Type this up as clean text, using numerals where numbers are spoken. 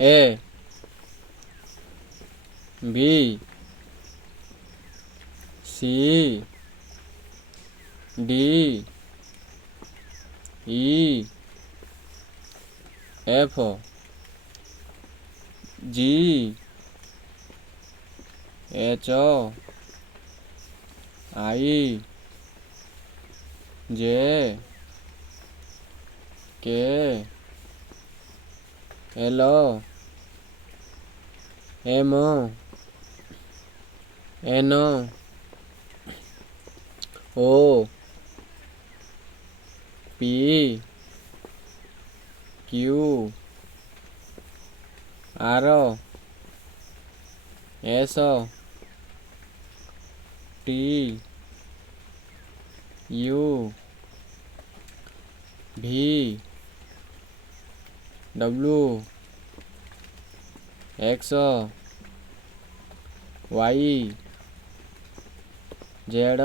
A B C D E F G H I J K L M N O P Q R S T U V W X Y Z